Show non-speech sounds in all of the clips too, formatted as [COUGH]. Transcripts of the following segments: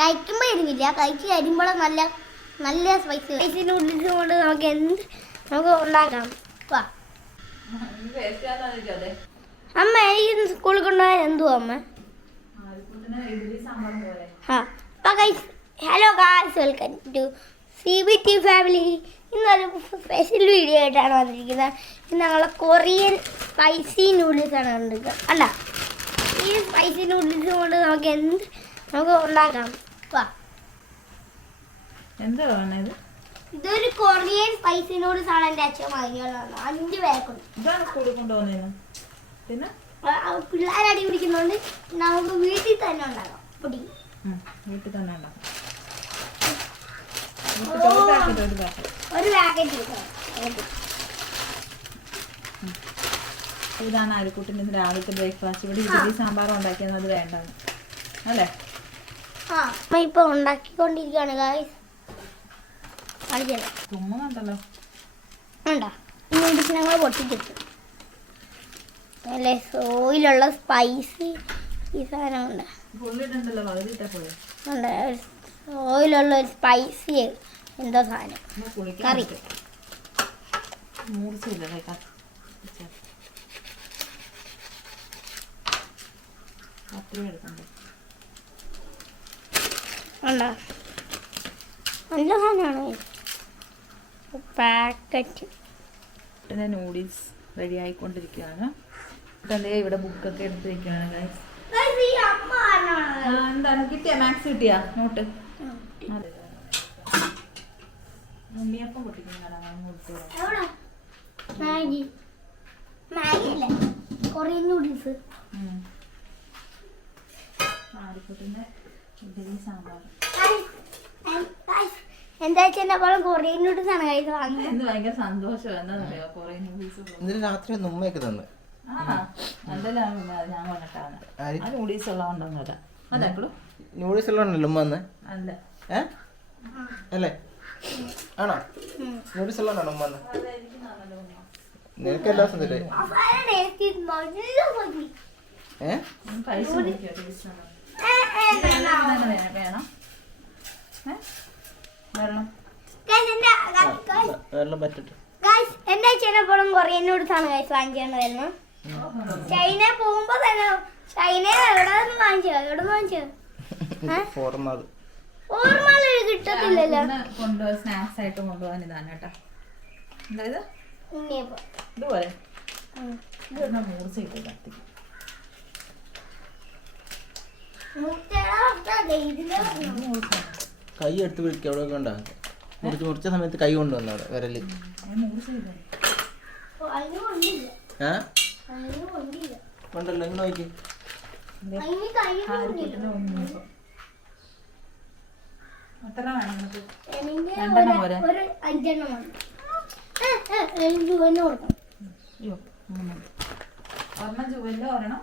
കഴിക്കുമ്പോൾ എരിവില്ല. കഴിച്ച് കഴിയുമ്പോൾ നല്ല നല്ല സ്പൈസി സ്പൈസി നൂഡിൽസ് കൊണ്ട് നമുക്ക് എന്ത് നമുക്ക് ഉണ്ടാക്കാം. വാ. അമ്മ എനിക്ക് സ്കൂളിൽ കൊണ്ടുപോയാൽ എന്തുവാ അമ്മ? Hello guys welcome to C B T family ഇന്നൊരു സ്പെഷ്യൽ വീഡിയോ ആയിട്ടാണ് വന്നിരിക്കുന്നത്. ഇന്ന് ഞങ്ങളെ കൊറിയൻ സ്പൈസി നൂഡിൽസ് ആണ് കണ്ടിരിക്കുന്നത്. അല്ല ഈ സ്പൈസി നൂഡിൽസ് കൊണ്ട് നമുക്ക് എന്ത് നമുക്ക് ഉണ്ടാക്കാം. വേണത് ഇതൊരു കൊറിയൻ സ്പൈസിനോട് സാധനം എന്റെ അച്ഛൻ വാങ്ങിയാണ് അഞ്ച് പേർക്കുണ്ട്. ഇതാണ് സ്കൂളിൽ പിന്നെ? പിള്ളേർ അടി പിടിക്കുന്നതുകൊണ്ട് നമുക്ക് വീട്ടിൽ തന്നെ ഉണ്ടാക്കാം. പൊടി. വീട്ടിൽ തന്നെ ഉണ്ടാക്കാം. ഒരു പാക്കറ്റ് ഇതാണ് അരിക്കുട്ടിന്റെ രാവിലത്തെ ബ്രേക്ക്ഫാസ്റ്റ്. ഇവിടെ ഇഡ്ഡലി സാമ്പാർ ഉണ്ടാക്കിയത് വേണ്ടാന്ന്. അല്ലേ? അമ്മ ഇപ്പൊ ഉണ്ടാക്കിക്കൊണ്ടിരിക്കുകയാണ് ഗായ്സ് തുമ്മുന്നുണ്ടല്ലോ ഉണ്ടോ ഞങ്ങൾ പൊട്ടിച്ചിട്ട്. അല്ലേ? സോയിലുള്ള സ്പൈസി ഈ സാധനമുണ്ട് ഉണ്ട്. ഓയിലുള്ള ഒരു സ്പൈസി എന്തോ സാധനം. കറി. അത്രയും എടുക്കണ്ടേ? ഉണ്ടോ നല്ല സാധനമാണ്. പാക്കറ്റ് പിന്നെ നൂഡിൽസ് റെഡി ആയിക്കൊണ്ടിരിക്കുകയാണ്. എന്നിട്ട് ഇവിടെ ബുക്കൊക്കെ എടുത്ത് വെക്കുകയാണ് ഗൈസ് എന്താണ്? കിട്ടിയ? മാക്സ് കിട്ടിയാ? നോട്ട് അതെ. ഉണ്ണിയപ്പം പൊട്ടിക്കുന്നതാണ് മാഗി. മാഗി അല്ലേ? കൊറിയൻ നൂഡിൽസ് ആരിക്കോട്ടിന്റെ ഇഡലി സാമ്പാർ. എന്താ വെച്ചാൽ അപ്പോൾ കൊറിയൻ നൂഡിൽസ് ആണ് കൈസ് വാങ്ങിയത് ഇന്ന് ഭയങ്കര സന്തോഷം. എന്താണെന്നറിയോ കുറേ നൂഡിൽസ് ഇന്നലെ രാത്രി ഒന്ന് ഉമ്മയൊക്കെ തന്ന്. ഞാൻ കൊണ്ടിട്ടാണ് ആര്? ആ നൂഡിൽസ് ഉള്ളതുകൊണ്ടൊന്നുമില്ല അതെ എപ്പോഴും നൂഡിൽസ് ഉള്ളതാണല്ലോ ഉമ്മ അല്ല. ഏ? അല്ലേ? ആണോ? നൂഡിൽസ് ഉള്ളതാണോ ഉമ്മ നിനക്ക് എല്ലാ ദിവസം മതി. ഏ? പൈസ വേണം വെള്ളം എന്റെ വെള്ളം പറ്റട്ടെ അച്ഛനെപ്പോഴും കൊറിയൻ ആണ് കൈസ് വരുന്നത് ചൈന പോകുമ്പോ തന്നെ ചൈന എവിടെ നിന്ന് വാങ്ങിച്ചോ? എവിടെ നിന്ന് വാങ്ങിച്ചോ? ഓർമ്മ കിട്ടത്തില്ലല്ലോ. കൊണ്ടുപോകാൻ സ്നാക്സ് ആയിട്ട് കൊണ്ടുപോകാൻ ഇതാണ് കേട്ടോ. അതായത് ഇതുപോലെ. മൂർച്ച മുട്ടയുടെ അവസ്ഥ ദേ ഇതിന്റെ മൂർച്ച കൈ എടുത്ത് പിടിക്കുക അവിടെ കണ്ട? മുറിച്ച് മുറിച്ച സമയത്ത് കൈ കൊണ്ടുവന്നു അവിടെ വിരൽ ഏഹ് കൊണ്ടല്ലോ ഇങ്ങനെ നോക്കി. ഒരെണ്ണം ചുവല്ലോ ഒരെണ്ണം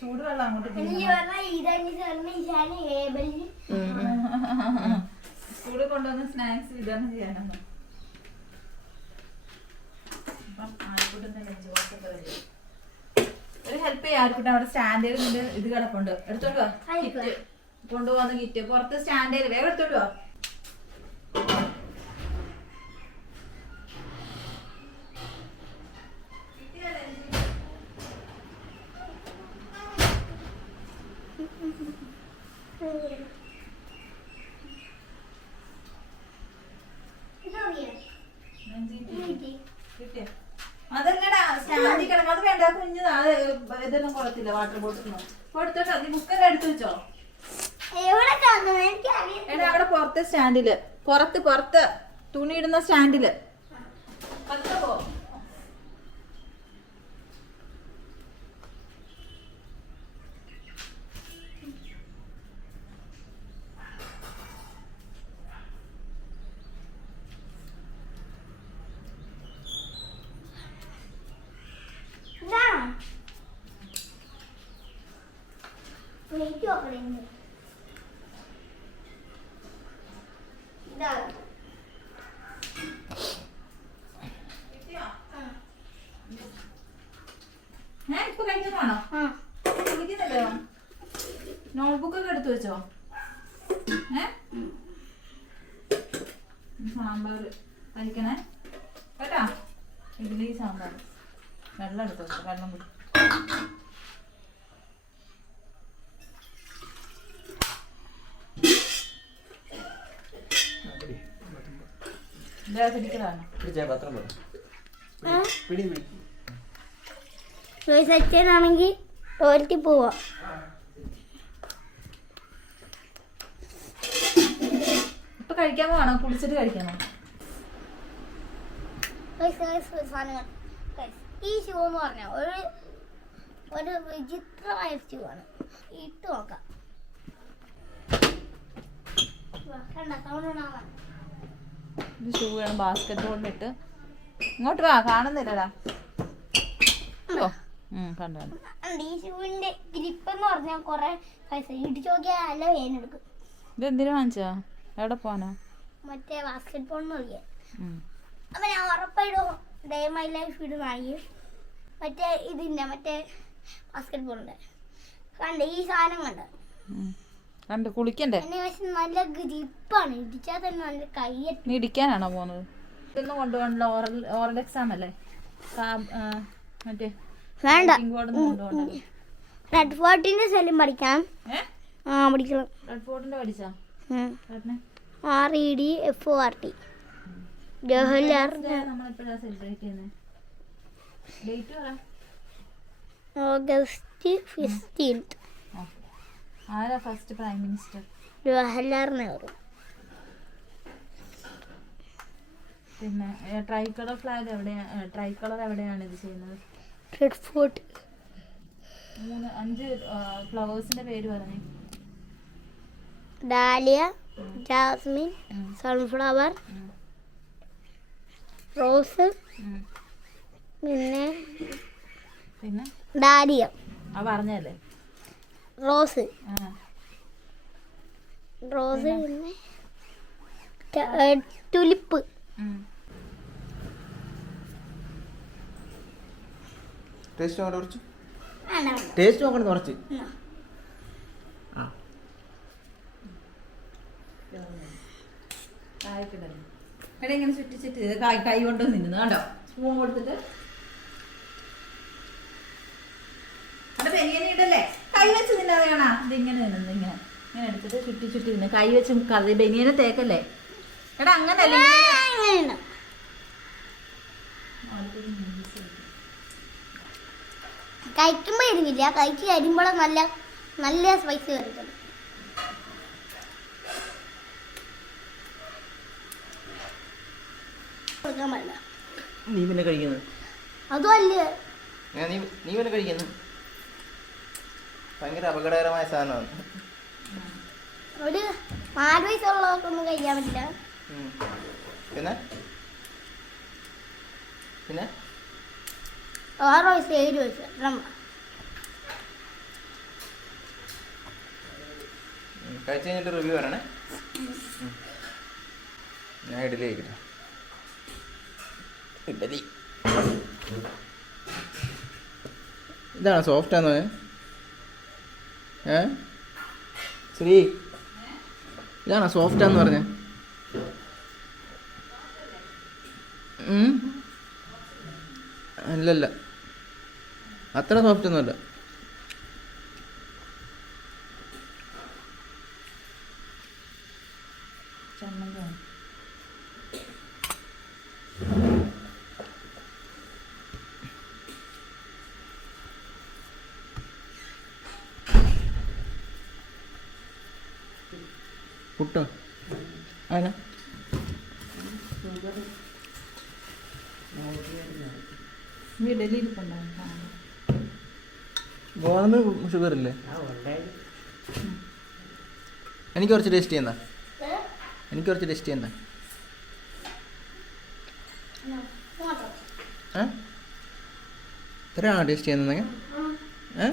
ചൂടുവെള്ളം അങ്ങോട്ട് സ്കൂളിൽ കൊണ്ടുവന്ന സ്നാക്സ് വിതരണം ചെയ്യാനാണ്. ഒരു ഹെൽപ്പ് ചെയ്യാം ആർക്കൂട്ടം അവിടെ സ്റ്റാൻഡേർഡ് ഇത് കിടപ്പുണ്ട്. എടുത്തോണ്ട് കിറ്റ്. കൊണ്ടുപോകുന്ന കിറ്റ്. പുറത്ത് സ്റ്റാൻഡേർഡ് വേഗം എടുത്തോണ്ട് വാ കിട്ടിയോ? അതല്ലടാ സ്റ്റാൻഡിൽ കിടക്കാം അത് വേണ്ട കുഞ്ഞ് അത് ഇതൊന്നും കൊള്ളത്തില്ല വാട്ടർ ബോട്ടിൽ അപ്പൊ എടുത്തോട്ടോ നീ ബുക്കെല്ലാം എടുത്തു വെച്ചോ. എവിടെ എടാ അവിടെ പുറത്തെ സ്റ്റാൻഡിൽ പുറത്ത് പുറത്ത്. തുണി ഇടുന്ന സ്റ്റാൻഡിൽ പതുക്കെ പോ. ഇതാ വെയിറ്റ് നോക്കണേ ഇതാ കിട്ടിയോ? ഏ, ഇപ്പൊ കഴിഞ്ഞതാണോ ആ. നോട്ട്ബുക്ക് ഒക്കെ എടുത്തു വെച്ചോ? ഏ? സാമ്പാർ കഴിക്കണേ കേട്ടാ? ഇഡ്ഡലി സാമ്പാർ വെള്ളം എടുത്തു വെച്ചോ, വെള്ളം കുടി. പിടിച്ചേ പത്രം പോലെ? പിടി പിടി. ചോയ്സ് അച്ഛനാണെങ്കിൽ ടോയ്ലറ്റിൽ പോവാം. ഇപ്പൊ കഴിക്കാൻ പോകണോ കുടിച്ചിട്ട് സാധനം ഈ ഷൂ എന്ന് പറഞ്ഞ ഒരു ഒരു വിചിത്രമായ ഷൂ ആണ്. ഇട്ട് നോക്കാം. ഇത് ഷൂ വേണം ബാസ്കറ്റ് ബോളിലിട്ട് ഇങ്ങോട്ട് വാ കാണുന്നില്ലടാ. ഓ കണ്ടു കണ്ടു. ഉണ്ട് ഗ്രിപ്പ് എന്ന് പറഞ്ഞാൽ കുറെ പൈസ. ഇടിച്ചു നോക്കിയാൽ നല്ല വേനെടുക്കും ഇത് എന്തിനു വാങ്ങിച്ചാ? എവിടെ പോവാനാ? മറ്റേ ബാസ്കറ്റ് ബോൾ എന്ന് അപ്പൊ ഞാൻ ഉറപ്പായിടും ഡേ മൈ ലൈഫ് ഇടുന്നായിരിക്കും മറ്റേ ഇതിന്റെ മറ്റേ ബാസ്കറ്റ് ബോളിന്റെ കണ്ട ഈ സാധനം കണ്ട. കണ്ട് കുളിക്കണ്ടേ? നല്ല ഗ്രിപ്പാണ് ഇടിച്ചാൽ തന്നെ നല്ല കയ്യെത്തി നീ ഇടിക്കാനാണോ പോകുന്നത് ഇതൊന്നും കൊണ്ടുപോകണല്ലോ ഓറൽ ഓറൽ എക്സാം അല്ലേ? മറ്റേ വേണ്ട. റെഡ് ഫോർട്ടിന്റെ ശല്യം പഠിക്കണം ആ പഠിക്കണം. റെഡ് ഫോർട്ടിന്റെ പഠിച്ചാ? R E D F O R T Jawaharlal August fifteenth ആ. ആരാ first prime minister Jawaharlal Nehru. പിന്നെ ട്രൈ കളർ ഫ്ലാഗ് എവിടെയാണ് ട്രൈ കളർ എവിടെയാണ് ഇത് ചെയ്യുന്നത്? റെഡ് ഫോർട്ട് മൂന്ന് അഞ്ച് ഫ്ലവേഴ്സിന്റെ പേര് പറഞ്ഞേ. ഡാലിയ ജാസ്മിൻ സൺഫ്ലവർ റോസ് പിന്നെ പിന്നെ? ഡാലിയ ആ പറഞ്ഞല്ലേ റോസ് റോസ് പിന്നെ? ടുലിപ്പ് ടേസ്റ്റ് നോക്കട്ടെ കുറച്ച്. ടേസ്റ്റ് നോക്കണം കുറച്ച്. ആ. എടാ ഇങ്ങനെ ചുറ്റിച്ചിട്ട് ഇത് കൈ കൈ കൊണ്ട് നിന്നു കണ്ടോ? സ്പൂൺ കൊടുത്തിട്ട്. അവിടെ ബനിയൻ ഇടല്ലേ കൈ വെച്ച് തിന്നാതെ കാണാ. ഇതിങ്ങനെ നിന്നു ഇങ്ങനെ. ഇങ്ങനെ എടുത്തിട്ട് ചുറ്റി ചുറ്റി നിന്ന് കൈ വെച്ച് കറി ബനിയനെ തേക്കല്ലേ? എടാ അങ്ങനല്ലേ? ആ, ഇങ്ങനെയുണ്ട്. കഴിക്കുമ്പോ ഇരുന്നില്ല കഴിച്ച് കഴിയുമ്പോൾ നല്ല നല്ല സ്പൈസ് പാടില്ല. നീ പിന്നെ കഴിക്കുന്നത് അതും നീ നീ പിന്നെ കഴിക്കുന്നു. ഭയങ്കര അപകടകരമായ സാധനമാണ്. ഒരു നാല് വയസ്സുള്ളവർക്കൊന്നും കഴിക്കാൻ പറ്റില്ല. പിന്നെ? പിന്നെ? ആറ് വയസ്സ് ഏഴ് വയസ്സ് ഉം. കഴിച്ച് കഴിഞ്ഞിട്ട് റിവ്യൂ പറയണേ ഞാൻ ഇഡലി കഴിക്കട്ടെ ഇഡലി ഇതാണ് സോഫ്റ്റ് പറഞ്ഞേ ഏ? ശ്രീ. ഇതാണോ സോഫ്റ്റ് ആന്ന് പറഞ്ഞേ? അല്ലല്ല. അത്ര സോഫ്റ്റ് ഒന്നുമല്ല. പുട്ടോ? ഇരിപ്പുണ്ടാവും ഗോതമ്പ് ഷുഗർ ഇല്ലേ എനിക്ക് കുറച്ച് ടേസ്റ്റ് ചെയ്യുന്ന. എനിക്ക് കുറച്ച് ടേസ്റ്റ് ചെയ്യുന്ന. ഇത്രയാണോ ടേസ്റ്റ് ചെയ്യുന്നത് ഏ?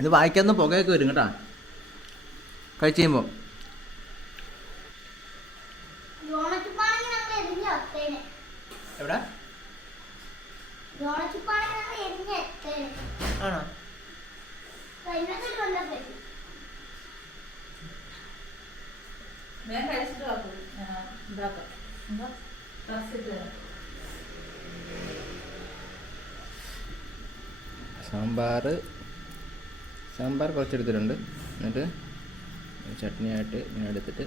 ഇത് വായിക്കാവുന്ന പുകയൊക്കെ വരും കേട്ടാ. കഴിച്ച് കഴിയുമ്പോൾ എവിടെ? ആണോ? ഞാൻ കഴിച്ചിട്ട് സാമ്പാർ സാമ്പാർ കുറച്ചെടുത്തിട്ടുണ്ട്. എന്നിട്ട് ചട്നിയായിട്ട് ഇങ്ങനെ എടുത്തിട്ട്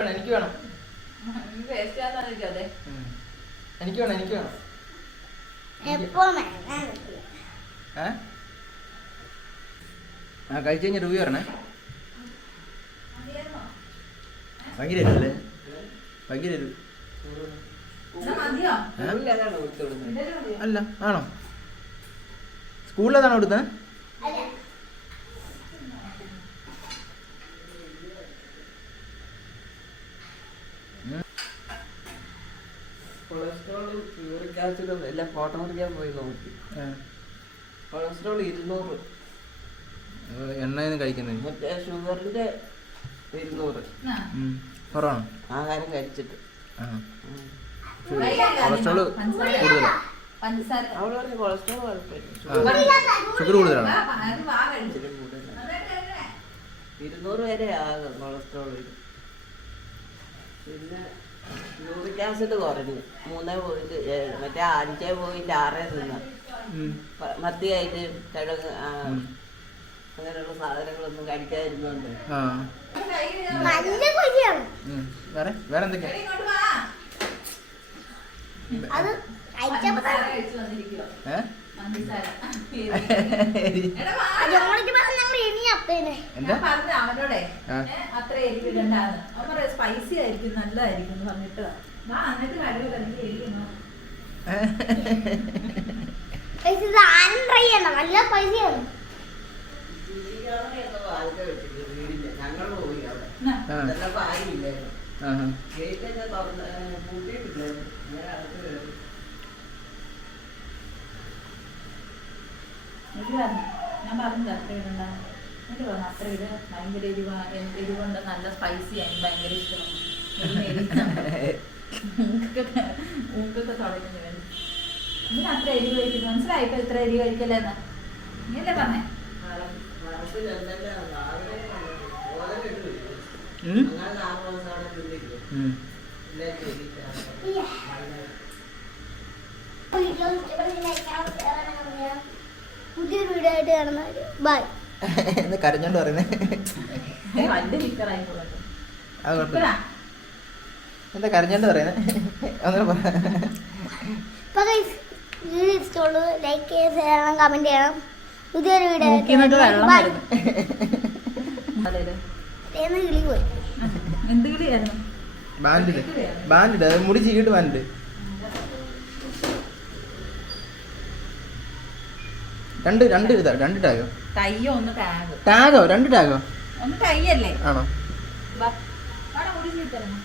എനിക്ക് വേണം. എനിക്ക് വേണം എനിക്ക് വേണം. ആ കഴിച്ച് കഴിഞ്ഞ് റിവ്യൂ പറഞ്ഞേ ഭയങ്കര അല്ലേ? ഭയങ്കര? അല്ല ആണോ? സ്കൂളിലതാണോ കൊടുത്തത് കൊളസ്ട്രോളും യൂറിക് ആസിഡും എല്ലാം ഫോട്ടോ മുറിക്കാൻ പോയി നോക്കി. കൊളസ്ട്രോൾ ഇരുന്നൂറ്. എണ്ണയൊന്നും കഴിക്കുന്നത്. മറ്റേ ഷുഗറിന്റെ ഇരുന്നൂറ്. ആ. കുറവാണോ. ആഹാരം കഴിച്ചിട്ട്. കൊളസ്ട്രോൾ കൂടുതലാണ് അവൾ കൊളസ്ട്രോൾ കുഴപ്പമില്ല. ഷുഗർ കൂടുതലാണോ? ഇരുന്നൂറ് വരെ ആകും കൊളസ്ട്രോൾ. പിന്നെ യൂറിക് ആസിഡ് കുറഞ്ഞു. മൂന്നേ പോയിന്റ് ഏഴ് മറ്റേ അഞ്ചേ പോയിന്റ് ആറേ നിന്ന്. മത്തിയായിട്ട് കിഴങ്ങ് ആ, അങ്ങനെയുള്ള സാധനങ്ങളൊന്നും കഴിക്കാതിരുന്നുണ്ട്. ആ. നല്ല കൊതിയാണ്. ഉം. വേറെ? വേറെ എന്തൊക്കെയാ? എടി, വാ. അത് കഴിച്ചപ്പോ പഞ്ചസാര കഴിച്ചു വന്നിരിക്കുവാ. ഏ? [LAUGHS] എന്താ? ഞാൻ പറഞ്ഞ അവനോടെ. അത്ര എരിവ് ഇടണ്ടാന്ന്. അവൻ പറയാ സ്പൈസി ആയിരിക്കും നല്ലതായിരിക്കും എന്ന് പറഞ്ഞിട്ട്. വാ എന്നിട്ട് കഴിവില്ല എനിക്ക് ചെയ്യണ്ട നല്ല പൈസയാണ് ഞാൻ പറഞ്ഞു അവിടെ എനിക്ക് തോന്നുന്നു അത്ര ഇത് ഭയങ്കര എരിവ എരിവുണ്ട് നല്ല സ്പൈസി ആയിരുന്നു ഭയങ്കര ഇഷ്ടമാണ്. ഊക്കൊക്കെ തുടങ്ങുന്നു ഇവൻ. ഇങ്ങനെ അത്ര എരിവ് കഴിക്കുന്നു മനസ്സിലായിപ്പോ ഇത്ര എരിവ് കഴിക്കല്ലെന്ന്. നീയല്ലേ പറഞ്ഞേ. പുതിയൊരു വീഡിയോ ആയിട്ട് കാണുന്നവര് ബൈ. എന്താ കരഞ്ഞോണ്ട് പറയുന്നത് അത് കുഴപ്പമില്ല എന്താ കരഞ്ഞോണ്ട് പറയുന്നത് വീഡിയോ ഇഷ്ടമുള്ളൂ ലൈക്ക് ചെയ്യണം കമന്റ് ചെയ്യണം പുതിയൊരു വീഡിയോ മുടി എന്ന് കിളി പോയി എന്ത് കിളിയായിരുന്നു ബാൻഡിട് ബാൻഡിട് അത് മുടി ചീകിട്ട് ബാൻഡിട് രണ്ട് രണ്ട് ഇതാ രണ്ട് ടാഗോ കയ്യോ ഒന്ന് ടാഗ് ടാഗോ രണ്ട് ടാഗോ ഒന്ന് ആണോ? മുടി ചീത്തരണം.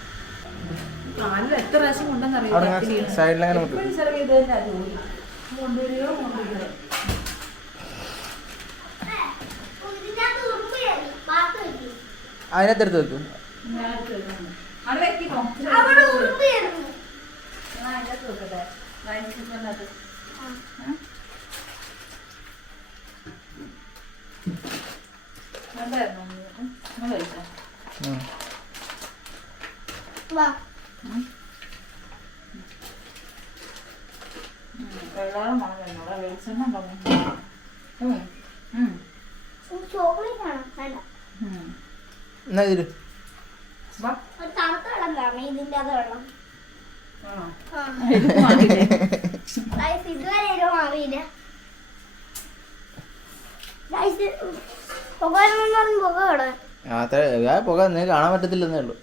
കാലിൽ എത്ര പ്രാവശ്യം കൊണ്ടെന്നറിയോ അവിടെ സൈഡിലങ്ങനെ മുട്ടും എപ്പോഴും ചെറിയ ഇത് തന്നെ ജോലി. കൊണ്ടുവരികയോ കൊണ്ടുവരികയോ. അതിനകത്തെടുത്ത് വെക്കും. അവിടെ വെക്കിക്കോ. അവിടെ ഞാൻ അതിനകത്ത് വെക്കട്ടെ. റൈസ് കുക്കറിനകത്ത്. ഏ? വേണ്ടായിരുന്നോ ഒന്ന്? ഉം. നിങ്ങൾ കഴിച്ചോ? ഉം. വാ ഉം. ഉം. വെള്ളാരം മണം വരുന്നോടാ. വെളിച്ചെണ്ണ. എന്നാ ഇതിൽ ഇതുവരെ മാറിയില്ല പുക അത്ര നിങ്ങൾക്ക് കാണാൻ പറ്റത്തില്ലെന്നേ ഉള്ളൂ.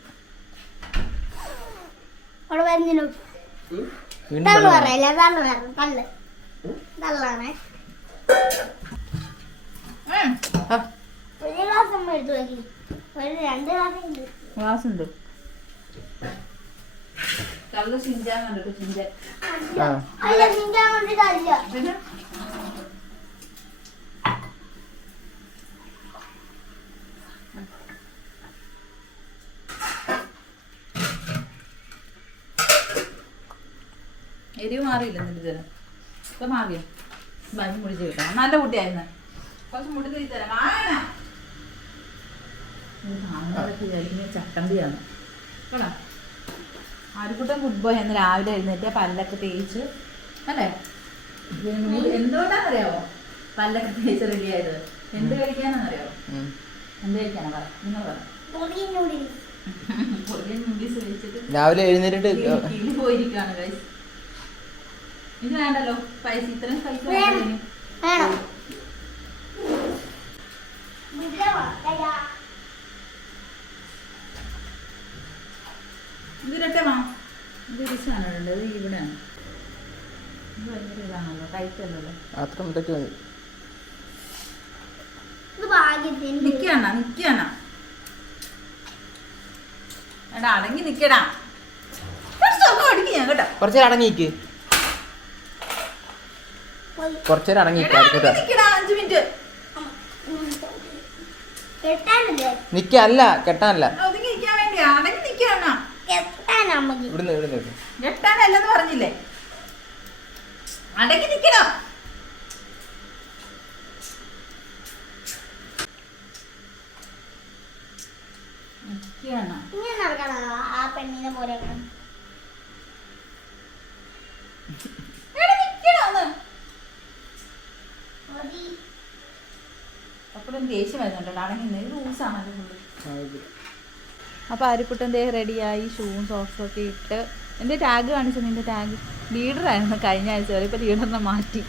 അവിടെ ഉണ്ട് വീണ്ടും തള്ളു വെള്ളം വേണം. പറയല്ല തള്ളു പറഞ്ഞു തള്ളു തള്ളാണേ ഉം. ആ, ഒരു ഗ്ലാസ് നമ്മൾ എടുത്തു നോക്കി ഒരു രണ്ട് ഗ്ലാസ് ഉണ്ട് ഗ്ലാസ് ഉണ്ട് കള്ള് ചിഞ്ചാൻ കണ്ടിട്ട് ചിഞ്ചാൻ ആ. അല്ല നിന്റെ അങ്ങോട്ട് കളില്ല പിന്നെ എരിവ് മാറിയില്ല നിന്റെ ജനം ഇപ്പൊ മാറിയോ ബാക്കി മുടി ചെയ്യണം നല്ല കുട്ടിയായിരുന്നു കുറച്ച് മുടി ചെയ്ത് തരാം വാങ്ങണ ചക്കണ്ടിയാണ് കേടാ ആരുക്കുട്ടൻ ഗുഡ് ബോയ് എന്ന് രാവിലെ എഴുന്നേറ്റ് പല്ലൊക്കെ തേച്ച് അല്ലേ എന്തുകൊണ്ടാണെന്നറിയാവോ പല്ലൊക്കെ തേച്ച് റെഡി ആയത് എന്ത് കഴിക്കാനാണെന്നറിയാമോ അറിയാവോ എന്ത് കഴിക്കാനാ പറ നിങ്ങൾ പറ രാവിലെ എഴുന്നേറ്റിട്ട് പോയിരിക്കാണ് പോയിരിക്കുകയാണ് ഗൈസ് ഇത് വേണ്ടല്ലോ. പൈസ ഇത്രയും പൈസ വാ. ഇത് ഇവിടെയാണ്. ഭയങ്കര ഇതാണല്ലോ. അത്ര നിക്കണ നിക്കണ. എടാ അടങ്ങി നിക്കടാ. കുറച്ച് ഞാൻ കേട്ടോ. കുറച്ചേരം അടങ്ങിക്ക്. കുറച്ചേരം അടങ്ങി നിക്ക അല്ല കെട്ടാനല്ല ഇവിടുന്ന് ഇവിടുന്ന് പറഞ്ഞില്ലേ? അടങ്ങി നിക്കണം ആ പെണ്ണിനെ പോലെ കാണാൻ? എടാ നിക്കണോന്ന് മതി. അപ്പോഴും ദേഷ്യം വരുന്നുണ്ടല്ലോ അടങ്ങി ഫുള്ള് അപ്പോൾ റെഡിയായി ഷൂവും സോക്സും ഒക്കെ ഇട്ട്. എന്റെ ടാഗ് കാണിച്ചു നിന്റെ ടാഗ് ലീഡർ ആയിരുന്നു കഴിഞ്ഞ ആഴ്ച വരെ. ഇപ്പോൾ ലീഡറിനെ മാറ്റി.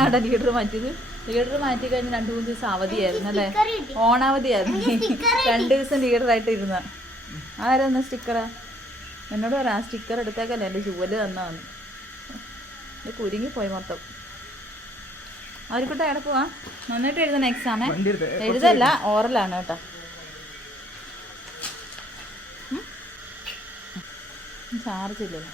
അവിടെ ലീഡർ മാറ്റിയത്. ലീഡർ മാറ്റി കഴിഞ്ഞ് രണ്ട് മൂന്ന് ദിവസം അവധിയായിരുന്നു അല്ലേ. ഓണാവധിയായിരുന്നു. രണ്ടു ദിവസം ലീഡറായിട്ട് ഇരുന്ന. ആരാ സ്റ്റിക്കറാ എന്നോട് പറയാം ആ സ്റ്റിക്കർ എടുത്തേക്കല്ലേ? എന്റെ ചുവൽ തന്നാന്ന്. കുരുങ്ങി പോയി മൊത്തം. അവർക്കിട്ട് പോവാ. നന്നായിട്ട് എഴുതണം എക്സാമേ എടുത്ത് എഴുതല്ല ഓറലാണ് കേട്ടോ. ചാർജ് ഇല്ലല്ലോ.